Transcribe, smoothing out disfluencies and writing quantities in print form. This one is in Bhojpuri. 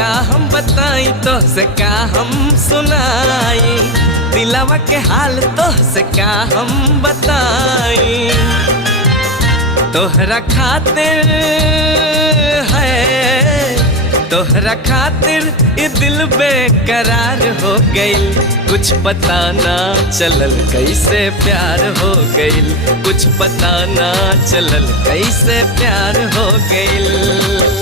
का हम बताई तो से का हम सुनाई, दिलवा के हाल तो से का हम बताई। तोहरा खातिर है, तोहरा खातिर ये दिल बेकरार हो गइल। कुछ पता ना चलल कैसे प्यार हो गइल, कुछ पता ना चलल कैसे प्यार हो गइल।